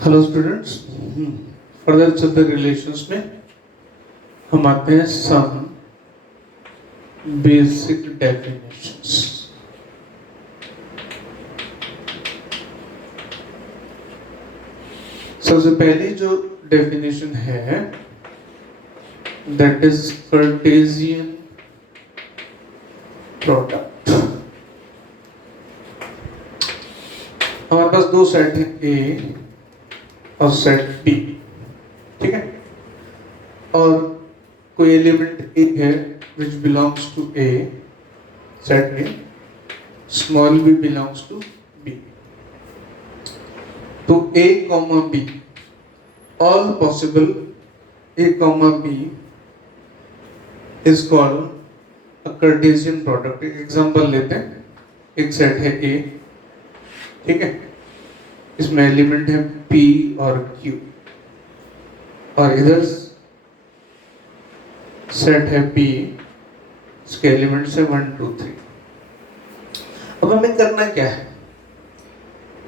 Hello students, further चलते relations में हम आते हैं सम बेसिक डेफिनेशंस। सबसे पहली जो डेफिनेशन है दैट इज कार्टेशियन प्रोडक्ट। हमारे पास दो सेट हैं, ए और सेट बी, ठीक है। और कोई एलिमेंट ए है which belongs to A, set A, small b belongs to B. तो A, B, all possible A, B is called a Cartesian product. एक एग्जांपल लेते हैं, एक सेट है A, ठीक है, इसमें एलिमेंट है P और Q और इधर सेट है P, इसके एलिमेंट्स है 1 2 3। अब हमें करना क्या है,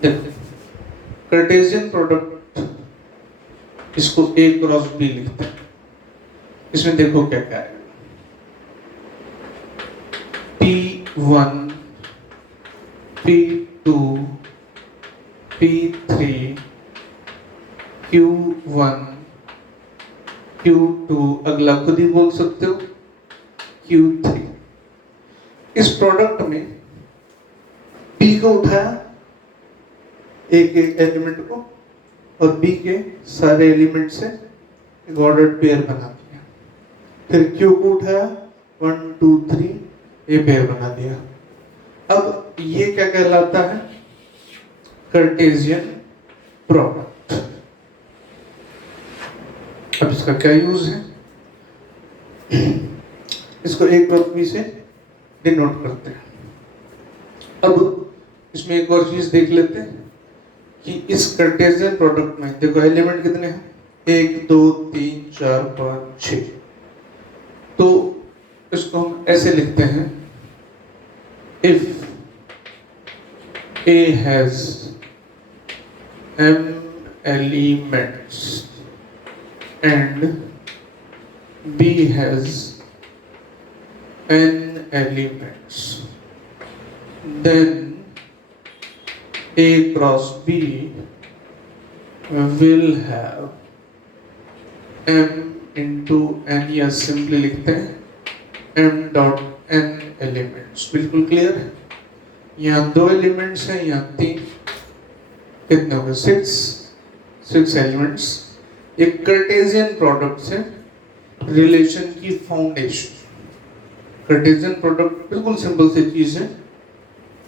देखो कार्टेशियन प्रोडक्ट इसको A क्रॉस B लिखते हैं। इसमें देखो क्या क्या है, P1 P2 P3 Q1 Q2, अगला खुद ही बोल सकते हो Q3। इस प्रोडक्ट में P को उठाया, A के एलिमेंट को, और B के सारे एलिमेंट से एक ऑर्डर्ड पेयर बना दिया। फिर Q को उठाया, 1 2 3 ये पेयर बना दिया। अब ये क्या कहलाता है, कार्टेशियन प्रोडक्ट। अब इसका क्या यूज है, इसको एक क्रॉस बी से डिनोट करते हैं। अब इसमें एक और चीज देख लेते हैं कि इस कार्टेशियन प्रोडक्ट में देखो एलिमेंट कितने हैं, 1 2 3 4 5 6। तो इसको हम ऐसे लिखते हैं, if A has m elements and B has n elements, then A cross B will have m into n, या सिंपली लिखते हैं m डॉट n एलिमेंट्स। बिल्कुल क्लियर है, यहाँ 2 एलिमेंट्स हैं, यहाँ 3, कितने हो गए 6 एलिमेंट्स। एक कार्टेशियन प्रोडक्ट से रिलेशन की फाउंडेशन। कार्टेशियन प्रोडक्ट बिल्कुल सिंपल सी चीज है।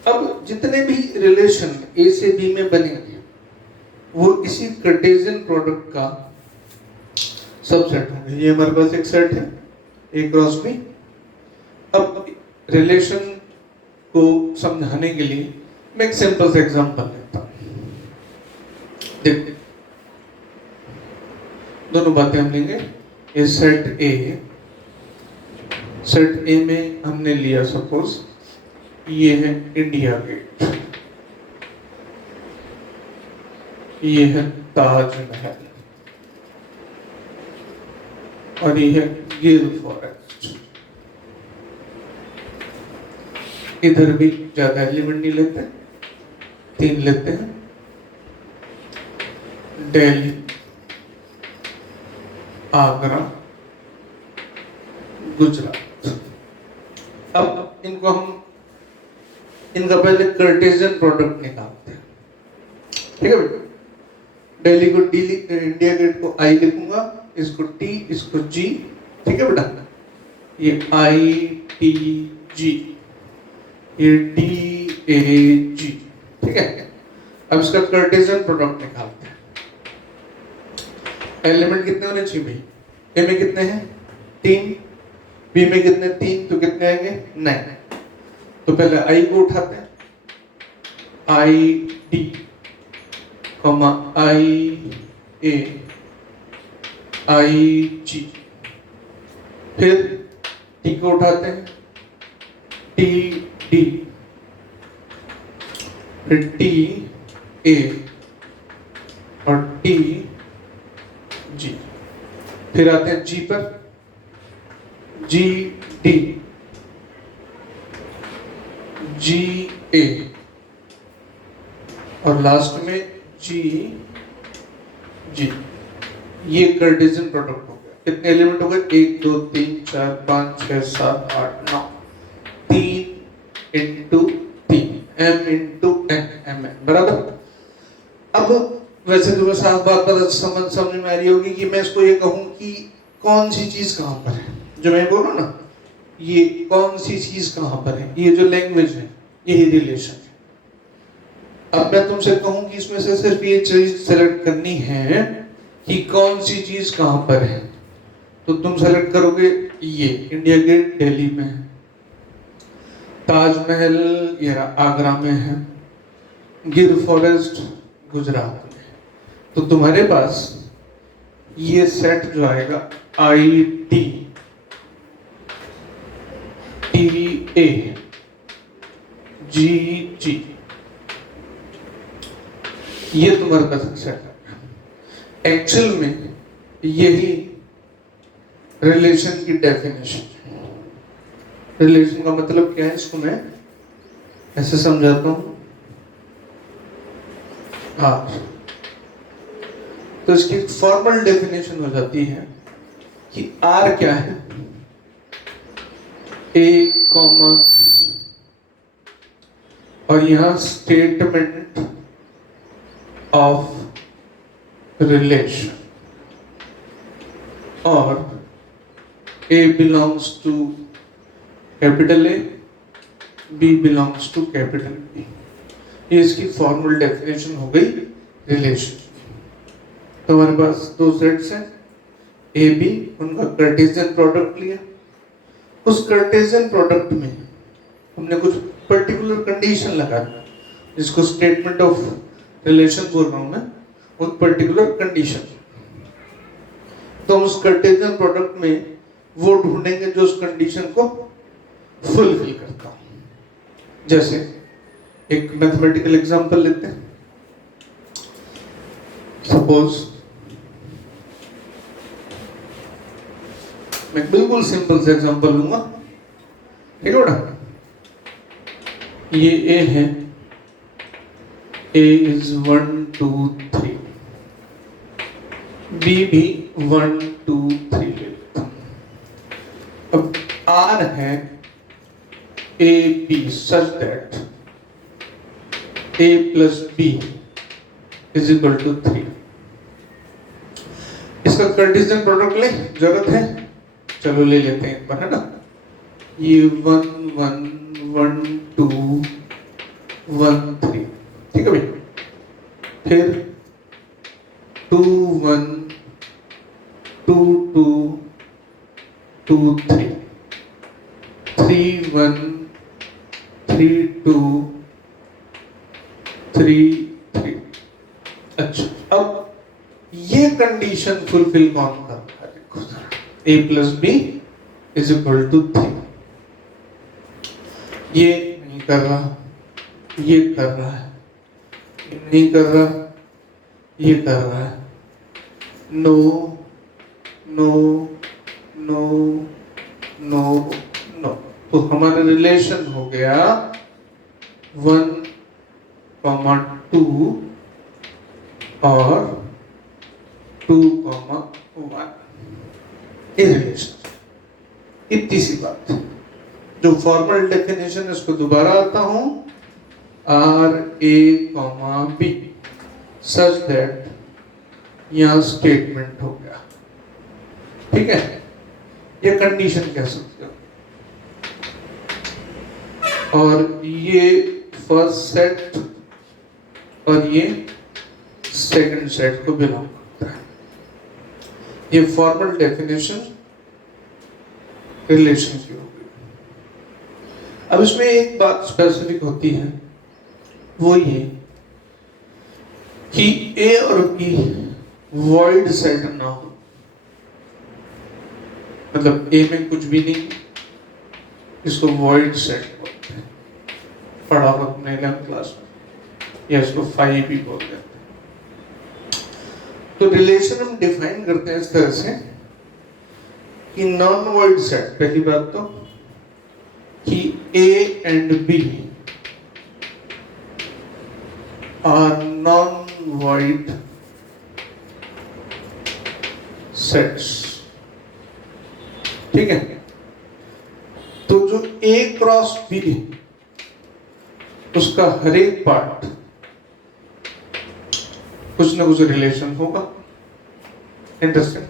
अब जितने भी रिलेशन ए से बी में बनेंगे वो इसी कार्टेशियन प्रोडक्ट का सबसेट होंगे। ये हमारे पास एक सेट है ए क्रॉस बी। अब रिलेशन को समझाने के लिए मैं एक सिंपल सा एग्जांपल लेता हूं। देखो दोनों बातें हम लेंगे। ये सेट ए में हमने लिया सपोज ये है इंडिया गेट, ये है ताजमहल और ये है गिर फॉरेस्ट। इधर भी ज्यादा एलिमेंट नहीं लेते, 3 लेते हैं, दिल्ली आगरा गुजरात। अब इनको हम इनका पहले कार्टेशियन प्रोडक्ट निकालते हैं, ठीक है बेटा। दिल्ली को डी, इंडिया गेट को आई लिखूंगा, इसको टी, इसको जी, ठीक है बेटा। ये आई टी जी, ये डी ए जी, ठीक है। अब इसका कार्टेशियन प्रोडक्ट निकालते हैं। एलिमेंट कितने होने चाहिए भाई, ए में कितने हैं 3, बी में कितने 3, तो कितने आएंगे 9। तो पहले आई को उठाते हैं, आई डी कॉमा आई ए आई जी। फिर टी को उठाते हैं, टी डी, फिर टी ए और डी जी। फिर आते हैं जी पर, जी डी, जी ए, और लास्ट में जी जी। ये कार्टेशियन प्रोडक्ट हो गया। कितने एलिमेंट हो गए? 1 2 3 4 5 6 7 8 9। 3 into 3 m into n, m बराबर। अब वैसे तुम्हें साफ बात पता समझ में आ रही होगी कि मैं इसको ये कहूं कि कौन सी चीज कहां पर है। जो मैं बोलूं ना, ये कौन सी चीज कहां पर है, ये जो लैंग्वेज है, यही रिलेशन है। अब मैं तुमसे कहूं कि इसमें से सिर्फ ये चीज सेलेक्ट करनी है कि कौन सी चीज कहां पर है, तो तुम सेलेक्ट करोगे ये इंडिया गेट दिल्ली में है, ताजमहल ये आगरा में है, गिर फॉरेस्ट गुजरात में। तो तुम्हारे पास ये सेट जो आएगा आई टी टी ए जी जी, ये तुम्हारे पास सेट है। एक्चुअल में यही रिलेशन की डेफिनेशन। रिलेशन का मतलब क्या है, इसको मैं ऐसे समझाता हूं। हाँ, तो इसकी फॉर्मल डेफिनेशन हो जाती है कि आर क्या है, ए कॉमा, और यहां स्टेटमेंट ऑफ रिलेशन, और A belongs to capital A, B belongs to capital B. ये इसकी फॉर्मल डेफिनेशन हो गई रिलेशन। तो हमारे पास दो सेट्स हैं ए बी, उनका कार्टेशियन प्रोडक्ट लिया। उस कार्टेशियन प्रोडक्ट में हमने कुछ पर्टिकुलर कंडीशन लगा, जिसको स्टेटमेंट ऑफ रिलेशन बोल रहा हूं मैं, वो पर्टिकुलर कंडीशन। तो हम उस कार्टेशियन प्रोडक्ट में वो ढूंढेंगे जो उस कंडीशन को फुलफिल करता हो। जैसे एक मैथमेटिकल एग्जांपल लेते हैं। सपोज मैं बिल्कुल सिंपल से एग्जांपल लूंगा, ठीक है बेटा। ये ए है, ए इज 1 2 3, बी भी 1 2 3 ले लेता हूं। अब आर है A B such that a plus b is equal to 3। इसका कार्टेशियन प्रोडक्ट ले, जरूरत है, चलो ले लेते हैं एक बार, है ना। ये 1 1 1 2 1 3, ठीक है भाई। फिर 2 1 2 2 2 3 3 1 3 2 3 3। अच्छा, अब ये कंडीशन फुलफिल कौन कर रहा है? देखो a plus B is equal to 3। ये नहीं कर रहा, ये कर रहा है, ये नहीं कर रहा, ये कर रहा है। No no no no no. तो हमारा रिलेशन हो गया 1 2 और 2 1। ये रिलेशन, इतनी सी बात। जो फॉर्मल डेफिनेशन है उसको दोबारा आता हूं, R A comma B such that, यहां स्टेटमेंट हो गया, ठीक है। ये कंडीशन कह सकते हो। और ये फर्स्ट सेट और ये सेकंड सेट को बिलोंग करता है। ये फॉर्मल डेफिनेशन रिलेशन की होगी। अब इसमें एक बात स्पेसिफिक होती है, वो ये कि ए और बी वॉइड सेट ना हो। मतलब ए में कुछ भी नहीं, इसको वॉइड सेट बोलते हैं। पढ़ा हो तुमने 11th क्लास में, या इसको 5 भी बोलते हैं। तो रिलेशन हम डिफाइन करते हैं इस तरह से कि नॉन वॉइड सेट, पहली बात तो कि A and B are non void sets, ठीक है। तो जो A क्रॉस B उसका हर एक पार्ट कुछ ना कुछ रिलेशन होगा। इंटरेस्टिंग।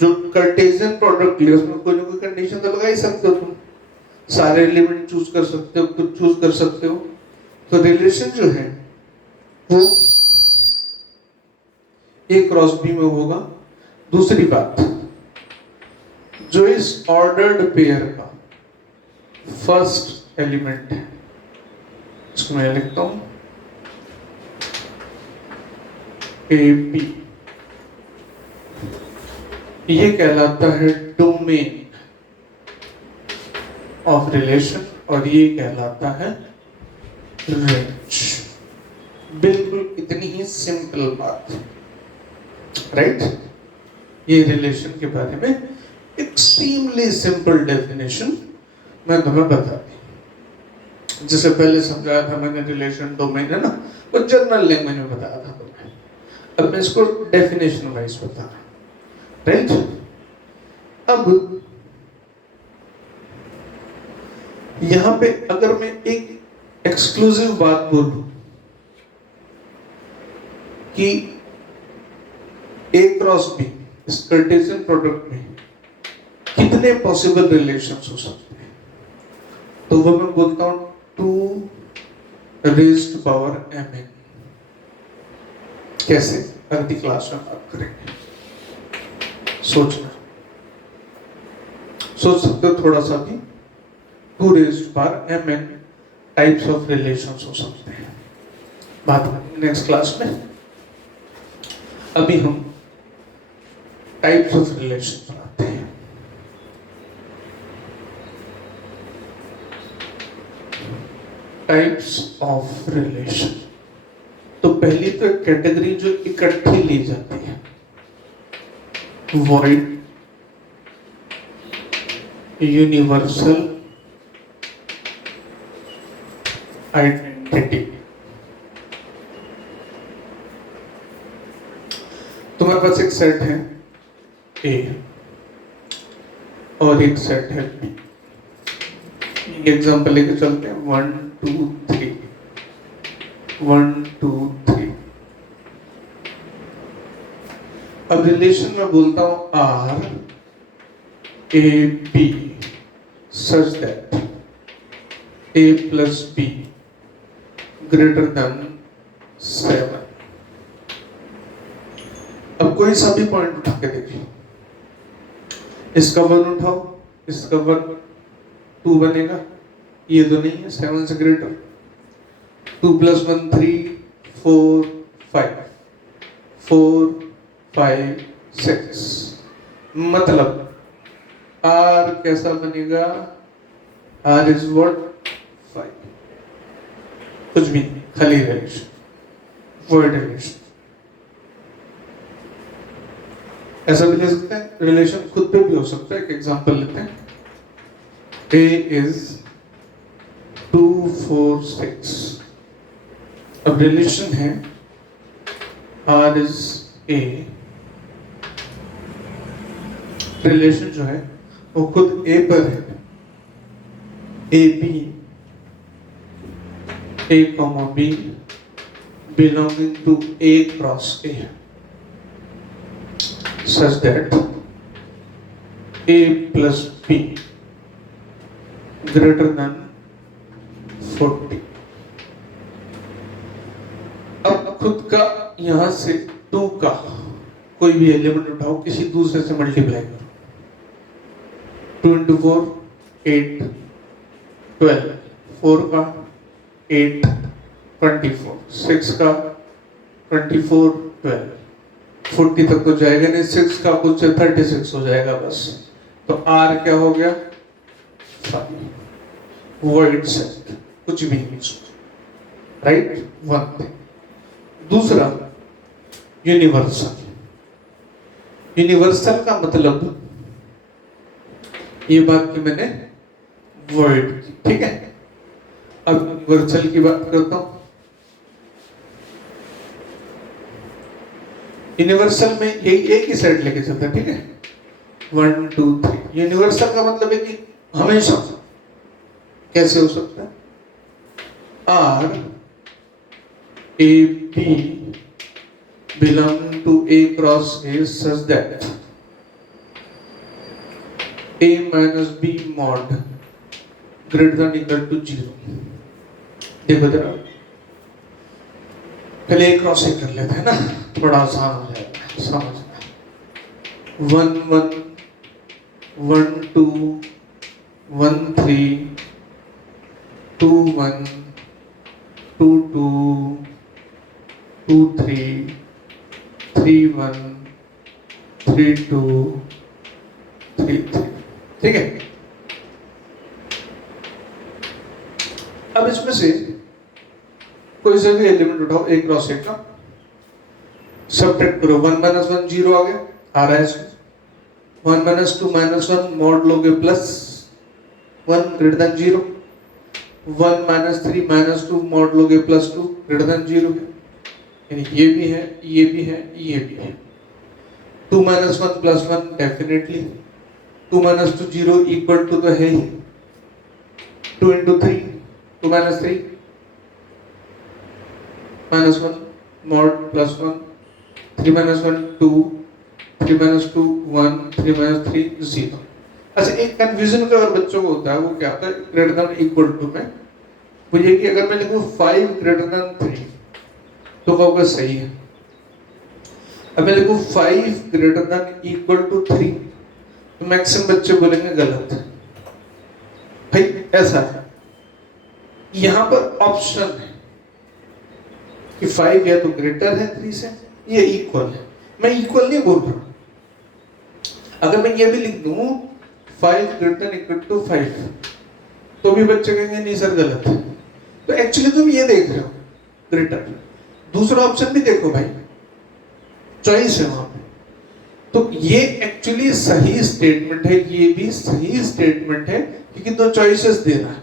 जो कार्टेशियन प्रोडक्ट लिया उसमें कोई ना कोई कंडीशन तो लगा ही सकते हो तुम, सारे एलिमेंट चूज कर सकते हो, कुछ चूज कर सकते हो, तो रिलेशन जो है वो A क्रॉस B में होगा। दूसरी बात, जो इस ऑर्डर्ड पेयर का फर्स्ट एलिमेंट है, इसको मैं लिखता हूं AB, ये कहलाता है डोमेन ऑफ रिलेशन और ये कहलाता है रेंज। बिल्कुल इतनी ही सिंपल बात, राइट। ये रिलेशन के बारे में एक्सट्रीमली सिंपल डेफिनेशन मैं तुम्हें बता दी। जिसे पहले समझाया था मैंने, रिलेशन डोमेन है ना, वो जनरल लैंग्वेज में बताया था तुम्हें। अब मैं इसको डेफिनेशन वाइज बता रहा हूं, राइट। अब यहां पे अगर मैं एक एक्सक्लूसिव बात बोलूं कि A क्रॉस B इस कार्टेशियन प्रोडक्ट में कितने पॉसिबल रिलेशंस हो सकते हैं, तो वो मैं बोलता हूं 2 रेज्ड पावर mn। कैसे, अगली क्लास में बात करेंगे। सोचना, सोच सकते हो थोड़ा सा भी। 2 raised power mn types of relations हो सकते हैं, बात करेंगे नेक्स्ट क्लास में। अभी हम टाइप्स ऑफ रिलेशन आते हैं। टाइप्स ऑफ रिलेशन, तो पहली तो कैटेगरी जो इकट्ठी ली जाती है, वॉइड, यूनिवर्सल, आइडेंटिटी। तुम्हारे पास एक सेट है A और एक सेट है B। एग्जांपल लेके चलते हैं, 1 2 3, 1 2 3। अब रिलेशन में बोलता हूं R A B such that A plus B greater than 7। अब कोई सा भी पॉइंट उठा के देखिए, इसका 1 उठाओ, इसका 1 2 बनेगा, ये तो नहीं है 7 से ग्रेटर। 2 + 1 3 4 5 4 5 6, मतलब R कैसा बनेगा, R इज व्हाट 5। कुछ भी नहीं, खाली रिलेशन, वर्ड रिलेशन। ऐसा भी ले सकते हैं, रिलेशन खुद पे भी हो सकता है। एक एग्जांपल लेते हैं, A is 2 4 6। अब रिलेशन है R is A, रिलेशन जो है वो खुद A पर है, AB A, B belonging to A cross A such that A plus B greater than 40। अब खुद का यहां से 2 का कोई भी एलिमेंट उठाओ, किसी दूसरे से मल्टीप्लाई करो। 2 × 4 8 12, 4 का 8 24, 6 का 24 12, 40 तक तो जाएगा नहीं, 6 का कुछ 36 हो जाएगा बस। तो R क्या हो गया 5। वर्ड सेट, कुछ भी नहीं, राइट। 1 थिंग। दूसरा, यूनिवर्सल। यूनिवर्सल का मतलब, ये बात की मैंने वर्ड की, ठीक है। अब यूनिवर्सल की बात करता हूं। यूनिवर्सल में यही एक ही सेट लेके चलता है, ठीक है, 1 2 3। यूनिवर्सल का मतलब है कि हमेशा। कैसे हो सकता है? R A B belong to A cross A such that A minus B mod greater than equal to 0। देखो जरा, पहले A क्रॉस A कर लेते हैं ना, थोड़ा आसान हो जाएगा समझना। 1 1 1 2 1 3 2 1 2 2 2 3 3 1 3 2 3 3, ठीक है। अब इसमें से कोई से भी एलिमेंट उठाओ A क्रॉस A का, सब्ट्रैक्ट करो। 1 माइनस 1 0 आ गया, आ रहा है इसमें। 1 माइनस 2 माइनस 1 मॉड लोगे plus 1 greater than 0। 1 minus 3 minus 2 mod लोगे प्लस 2 ग्रेटर देन 0 है। यानी ये भी है, ये भी है, ये भी है। 2 minus 1 plus 1 definitely. 2 minus 2 0 equal to तो है ही। 2 into 3 2 minus 3 minus 1 mod plus 1। 3 minus 1 2 3 minus 2 1 3 minus 3 0। अच्छा, एक कंफ्यूजन का और बच्चों को होता है, वो क्या होता है ग्रेटर देन इक्वल टू में, वो ये कि अगर मैं लिखूं 5 ग्रेटर देन 3 तो कहोगे सही है। अब मैं लिखूं 5 ग्रेटर देन इक्वल टू 3 तो मैक्सिमम बच्चे बोलेंगे गलत है। भाई ऐसा है, यहां पर ऑप्शन है कि 5 या तो ग्रेटर है 3 से या इक्वल है। मैं इक्वल नहीं बोल रहा। अगर मैं ये भी लिख दूं 5 ग्रेटर देन इक्वल टू 5 तो भी बच्चे कहेंगे नहीं सर गलत है। तो एक्चुअली तुम ये देख रहे हो ग्रेटर, दूसरा ऑप्शन भी देखो भाई, चॉइस है वहां पे। तो ये एक्चुअली सही स्टेटमेंट है, ये भी सही स्टेटमेंट है, क्योंकि दो चॉइसेस दे रहा है।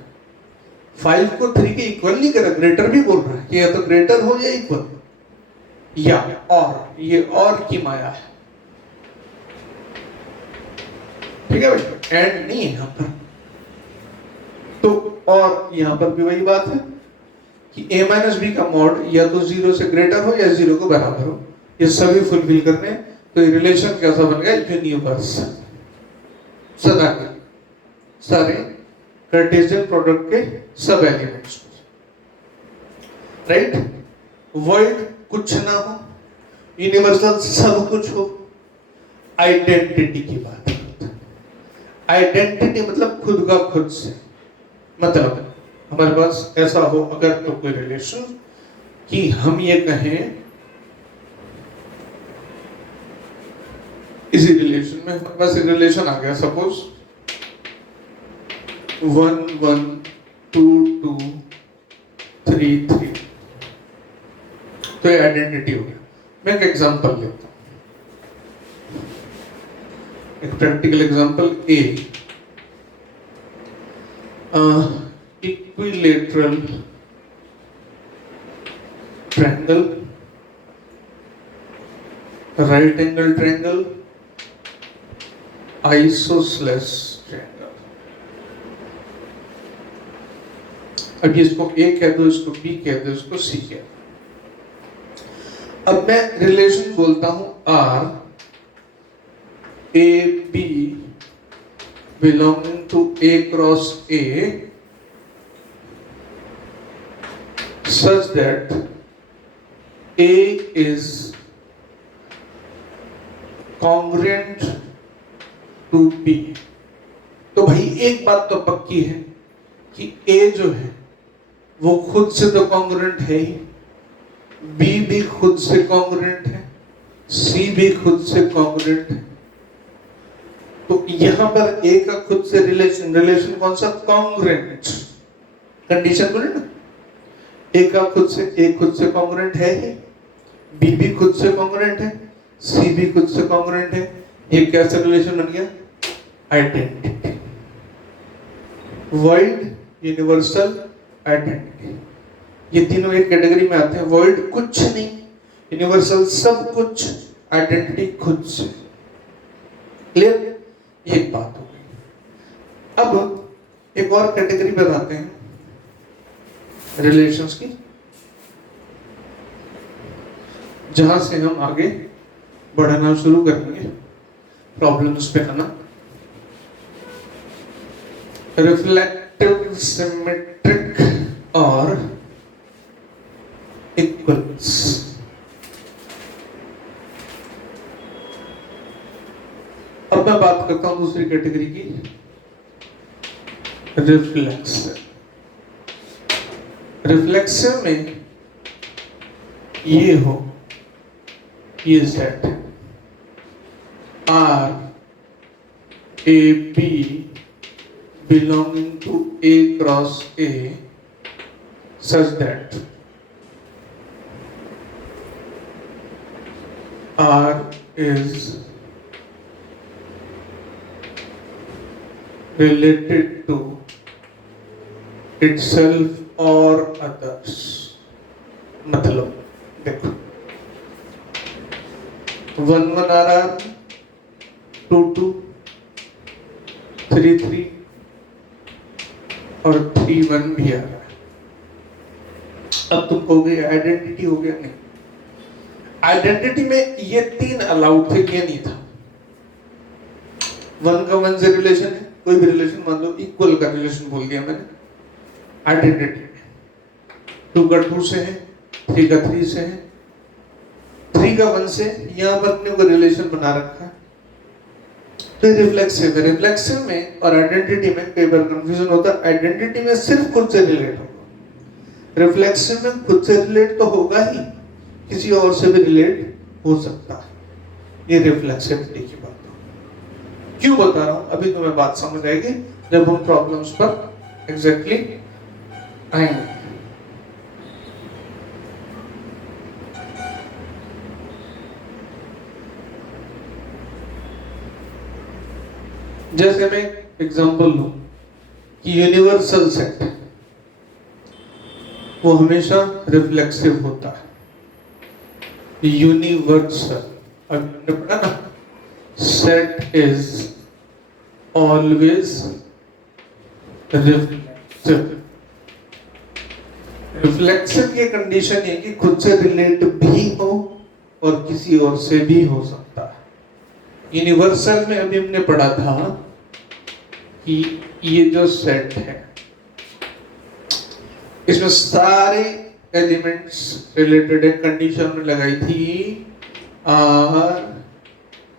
5 को 3 के इक्वल नहीं कर रहा, ग्रेटर भी बोल रहा है कि या तो ग्रेटर हो या इक्वल, या और, ये और की माया है, ठीक है भाई, एंड नहीं है यहां पर। तो और यहां पर भी वही बात है कि a माइनस बी का मॉड या तो 0 से ग्रेटर हो या 0 को बराबर हो, ये सभी फुलफिल करने। तो ये रिलेशन कैसा बन गया? यूनिवर्सल, सदा के सारे कार्टेशियन प्रोडक्ट के सब एलिमेंट्स, राइट। वर्ल्ड कुछ ना हो, यूनिवर्सल सब कुछ हो। आइडेंटिटी की बात करते हैं। आइडेंटिटी मतलब खुद का खुद से, मतलब हमारे पास ऐसा हो अगर तो कोई रिलेशन कि हम ये कहें, इसी रिलेशन में हमारे पास एक रिलेशन आ गया, सपोज 1 1 2 2 3 3, तो ये आइडेंटिटी हो गया। मैं एक एग्जांपल लेता हूं, एक practical example. A equilateral triangle, right angle triangle, isosceles triangle. अब इसको ए कह दो, इसको बी कह दो, इसको सी कह दो। अब मैं रिलेशन बोलता हूं R A B belonging to A cross A such that A is congruent to B। तो भाई एक बात तो पक्की है कि A जो है वो खुद से तो कॉन्ग्रुएंट है ही, B भी खुद से कॉन्ग्रुएंट है, C भी खुद से कॉन्ग्रुएंट है। तो यहां पर ए का खुद से रिलेशन कौन सा? कॉन्ग्रुएंट। कंडीशन बोले ना, ए का खुद से, ए खुद से कॉन्ग्रुएंट है ही, बी भी खुद से कॉन्ग्रुएंट है, सी भी खुद से कॉन्ग्रुएंट है। ये कैसा रिलेशन बन गया? आइडेंटिटी। वर्ल्ड, यूनिवर्सल, आइडेंटिटी, ये तीनों एक कैटेगरी में आते हैं। वर्ल्ड कुछ नहीं, यूनिवर्सल सब कुछ, आइडेंटिटी खुद से। क्लियर? ये एक बात हो गई। अब एक और कैटेगरी बताते हैं रिलेशंस की, जहां से हम आगे बढ़ना शुरू करेंगे प्रॉब्लम्स पे आना। रिफ्लेक्टिव, सिमेट्रिक और इक्वल्स। अब मैं बात करता हूं दूसरी कैटेगरी की, रिफ्लेक्सिव। रिफ्लेक्सिव में ये हो, ये set R A B belonging to A cross A such that R is related to itself or others। मतलब देखो, 1 1 RR, 2 2, 3 3 और 3 1 भी आ रहा है। अब तुम कहोगे आइडेंटिटी हो गया? नहीं, आइडेंटिटी में ये तीन अलाउड थे, ये नहीं था। 1 का 1 से रिलेशन है, कोई भी रिलेशन मान लो, इक्वल का रिलेशन बोल दिया मैंने आइडेंटिटी में। 2 का 2 से है, 3 का 3 से है, 3 का 1 से, यहां पर अपने को रिलेशन बना रखा है, तो रिफ्लेक्सिव है। रिफ्लेक्सिव में और आइडेंटिटी में कई बार कंफ्यूजन होता है। आइडेंटिटी में सिर्फ खुद से रिलेट होगा, रिफ्लेक्सिव में खुद से रिलेट तो होगा ही, किसी और से भी रिलेट हो सकता है। ये रिफ्लेक्सिविटी की बात है। क्यों बता रहा हूं, अभी तुम्हें बात समझ आएगी जब हम प्रॉब्लम्स पर एग्जैक्टली आएंगे। जैसे मैं एग्जांपल लूं कि यूनिवर्सल सेट वो हमेशा रिफ्लेक्सिव होता है। यूनिवर्सल, अब हमने पढ़ा ना, set is always reflexive. Reflexive की कंडीशन है कि खुद से रिलेट भी हो और किसी और से भी हो सकता है। यूनिवर्सल में अभी हमने पढ़ा था कि ये जो सेट है इसमें सारे एलिमेंट्स रिलेटेड है। कंडीशन में लगाई थी R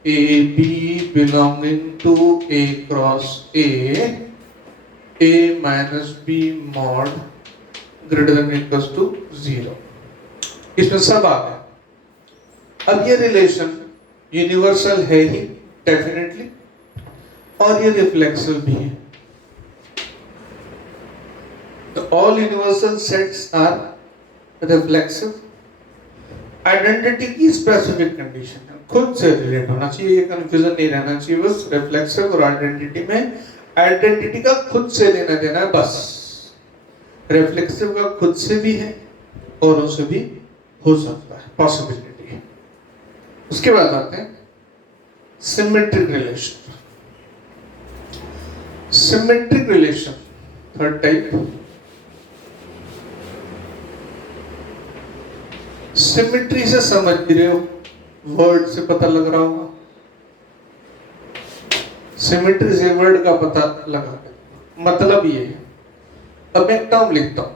A B belonging to A cross A minus B mod greater than equals to 0। इसमें सब आ गया। अब ये रिलेशन यूनिवर्सल है ही डेफिनेटली, और ये रिफ्लेक्सिव भी है। तो all universal sets are reflexive. Identity की स्पेसिफिक कंडीशन है, खुद से रिलेट होना चाहिए, ये कंफ्यूजन नहीं रहना चाहिए। बस रिफ्लेक्सिव और आइडेंटिटी में आइडेंटिटी का खुद से लेना देना है बस। रिफ्लेक्सिव का खुद से भी है और उनसे भी हो सकता है, पॉसिबिलिटी है। उसके बाद आते हैं symmetric relation. Symmetric relation third type. Symmetry से समझ रहे हो, वर्ड से पता लग रहा होगा। सिमेट्री से वर्ड का पता लगा, मतलब ये है। अब मैं एक टर्म लिखता हूं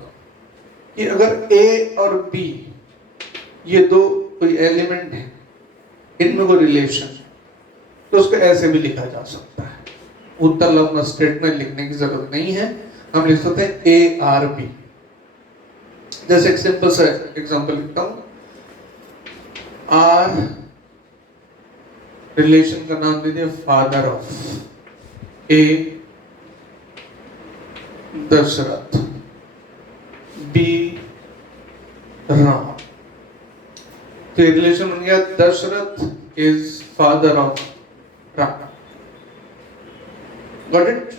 कि अगर ए और बी ये दो कोई एलिमेंट है, इनमें कोई रिलेशन, तो उसको ऐसे भी लिखा जा सकता है। उत्तर लंबा स्टेटमेंट लिखने की जरूरत नहीं है, हम लिख सकते हैं ए आर बी। जैसे एक सिंपल सा एग्जांपल लिखता हूं, आर रिलेशन का नाम दे दिया father of A Dashrath, B Ram. तो ये रिलेशन बन गया Dashrath is father of Ram. Got it?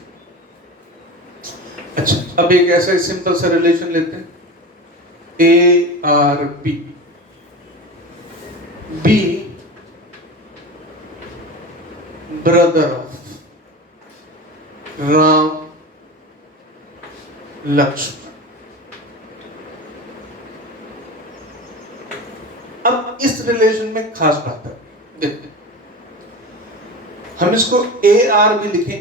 अच्छा, अब एक ऐसा सिंपल सा रिलेशन लेते हैं, A R B, B brother of Ram Lakshman. अब इस रिलेशन में खास बात है, देखते हैं। हम इसको ए आर भी लिखें,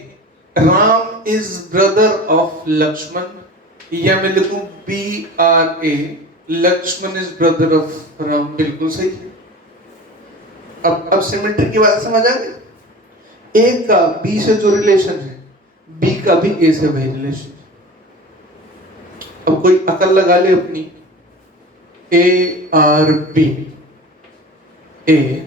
Ram is brother of Lakshman, या मैं लिखूं B R A, Lakshman is brother of Ram. बिल्कुल सही है। अब सिमेट्री की बात समझ आ गई। ए का बी से जो रिलेशन है, बी का भी ए से वही रिलेशन। अब कोई अकल लगा ले अपनी, A R B, A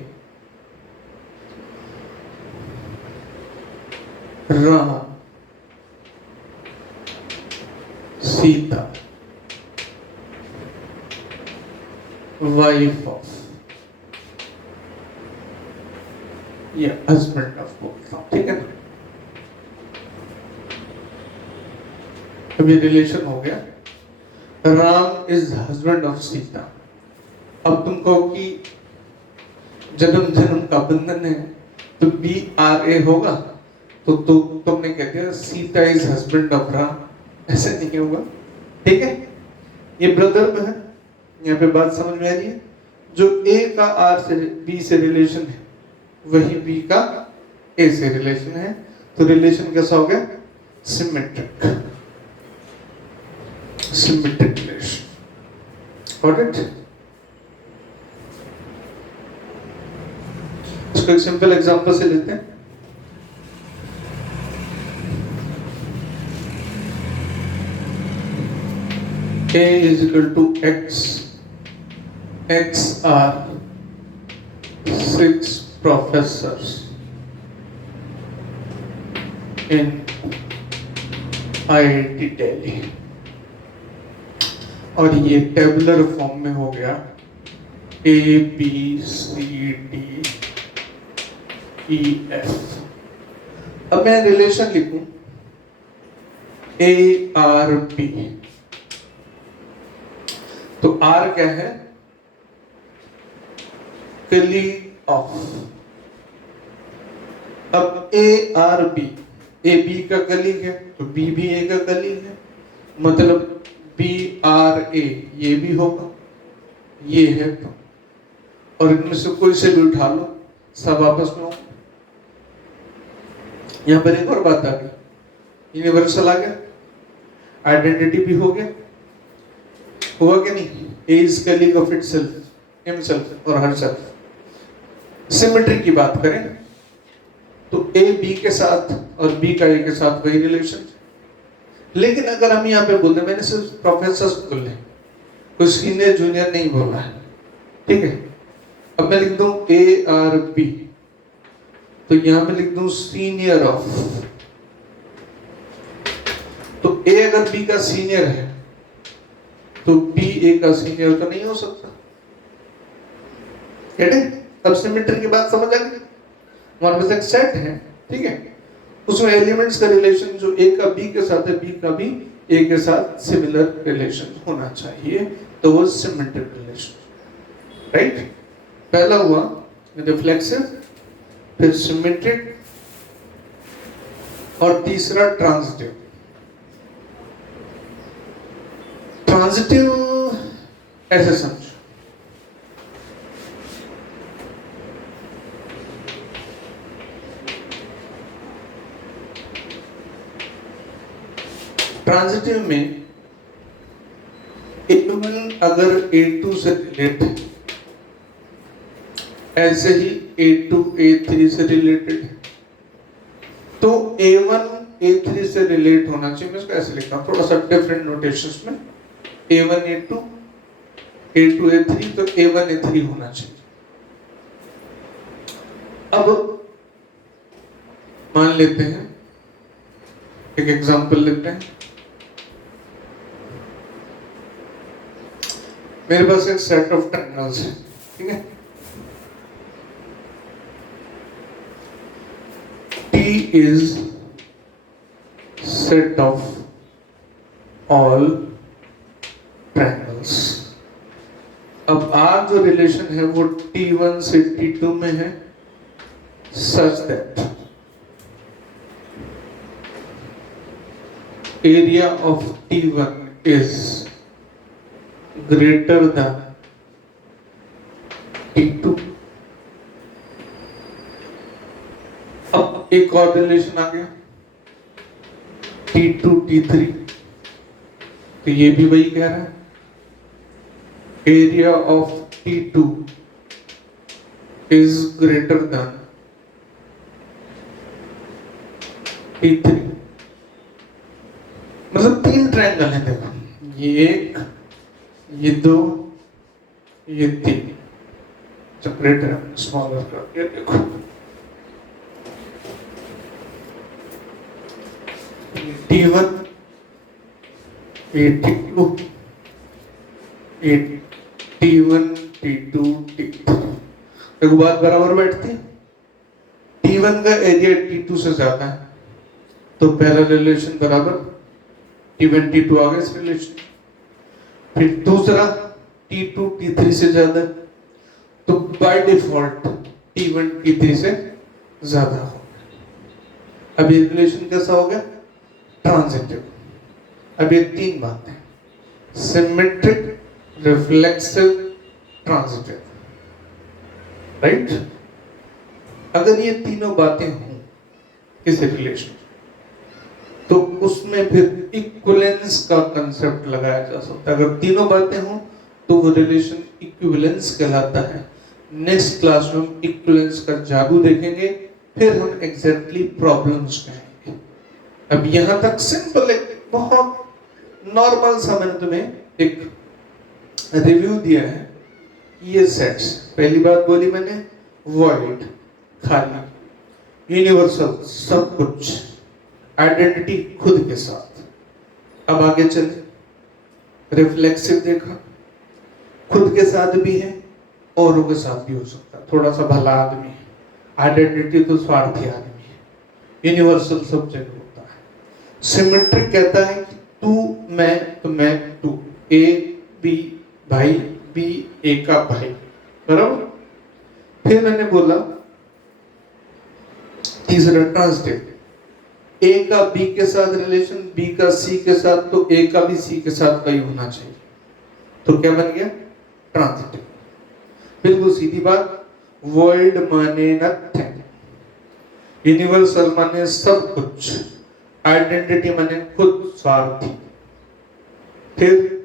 Ram Sita wife of, या हस्बैंड ऑफ बोलता हूं, ठीक है ना। अब ये रिलेशन हो गया, Ram is husband of Sita. अब तुम कहो कि जन्म जन्म का बंधन है, तो बी आर ए होगा, तो तुमने कह दिया Sita is husband of Ram, ऐसे नहीं होगा, ठीक है। ये ब्रदर में है, यहाँ पे बात समझ में आ रही है। जो ए का आर से बी से रिलेशन है, वही बी का ए से रिलेशन है, तो रिलेशन कैसा हो गया? Symmetric, symmetric relation. Got it? इसको एक सिंपल एग्जांपल से लेते हैं। A is equal to X, X are 6 professors in IIT Delhi, और ये टेबुलर फॉर्म में हो गया A B C D E F। अब मैं रिलेशन लिखूं A R B, तो R क्या है? कली ऑफ। अब A R B, A B का कलीग है, तो B भी A का कलीग है, मतलब B R A ये भी होगा, ये है तो, और इनमें से कोई से भी उठा लो, सब आपस में होंगे। यहां पर एक और बात आ गई, यूनिवर्सल आ गया, आइडेंटिटी भी हो गया, हुआ कि नहीं? A is colleague of itself, himself और herself। सिमेट्री की बात करें तो A B के साथ और B का A के साथ वही रिलेशन। लेकिन अगर हम यहाँ पे बोलते, मैंने सिर्फ प्रोफेसर्स बोले, कोई सीनियर जूनियर नहीं बोला है, ठीक है। अब मैं लिख दूं A R B, तो यहाँ पे लिख दूं सीनियर ऑफ, तो A अगर B का सीनियर है, तो B A का सीनियर तो नहीं हो सकता। अब सिमेट्री की बात समझ आ गई। हमारे पास एक सेट है, ठीक है, उसमें एलिमेंट्स का रिलेशन जो A का B के साथ है, B का भी A के साथ सिमिलर रिलेशन होना चाहिए, तो वो सिमेट्रिक रिलेशन, राइट। पहला हुआ रिफ्लेक्सिव, फिर सिमेट्रिक, और तीसरा ट्रांजिटिव। ट्रांजिटिव ऐसे समझो, ट्रांजिटिव में A1 अगर A2 से रिलेटेड है, ऐसे ही A2 A3 से रिलेटेड है, तो A1 A3 से रिलेट होना चाहिए। मैं इसको ऐसे लिखता हूं, थोड़ा सा डिफरेंट नोटेशंस में, A1 A2 A2 A3, तो A1 A3 होना चाहिए। अब मान लेते हैं, एक एग्जांपल लेते हैं। मेरे पास एक सेट ऑफ ट्रायंगल्स है, ठीक है, is set of all triangles. अब R जो रिलेशन है वो T1 से T2 में है, such that area of T1 is greater than T2. अब एक और रिलेशन आ गया T2 T3, तो ये भी वही कह रहा है, area of T2 is greater than T3. मतलब 3 ट्रायंगल हैं, देखो ये एक, ये 2, ये 3. सेपरेटर स्मॉलर करके देखो, T1, ये T2, ये T1 T2 T3. देखो बात बराबर बैठती है. T1 का एरिया T2 से ज्यादा है तो पहला रिलेशन बराबर T1 T2 आ गया इस रिलेशन. फिर दूसरा T2 T3 से ज्यादा है तो बाय डिफॉल्ट T1 T3 से ज्यादा हो. अब ये रिलेशन कैसा हो गया? ट्रांजिटिव. अब ये 3 बातें, सिमेट्रिक, रिफ्लेक्सिव, ट्रांजिटिव, राइट. अगर ये तीनों बातें हों किसी रिलेशन तो उसमें फिर इक्विवेलेंस का कंसेप्ट लगाया जा सकता है. अगर तीनों बातें हों तो वो रिलेशन इक्विवेलेंस कहलाता है. नेक्स्ट क्लास में हम इक्विवेलेंस का जादू देखेंगे, फिर हम एग्जैक्टली प्रॉब्लम्स कहेंगे. अब यहाँ तक सिंपल, एक बहुत नॉर्मल सा मैंने तुम्हें एक रिव्यू दिया है. ये सेट्स, पहली बात बोली मैंने वॉइड, खाली, यूनिवर्सल, सब कुछ, आइडेंटिटी खुद के साथ. अब आगे चले, रिफ्लेक्सिव देखा, खुद के साथ भी है औरों के साथ भी हो सकता है, थोड़ा सा भला आदमी है. आइडेंटिटी तो स्वार्थी आदमी है. यूनिवर्सल सब जगह होता है. सिमेट्रिक कहता है कि तू मैं तो मैं तू, ए बी भाई, बी ए का भाई, बराबर. फिर मैंने बोला तीसरा ट्रांजिटिव, ए का बी के साथ रिलेशन, बी का सी के साथ, तो ए का भी सी के साथ का ही होना चाहिए. तो क्या बन गया? ट्रांजिटिव. बिल्कुल सीधी बात. वर्ल्ड माने नथिंग, यूनिवर्सल माने सब कुछ, आइडेंटिटी माने खुद स्वार्थी. फिर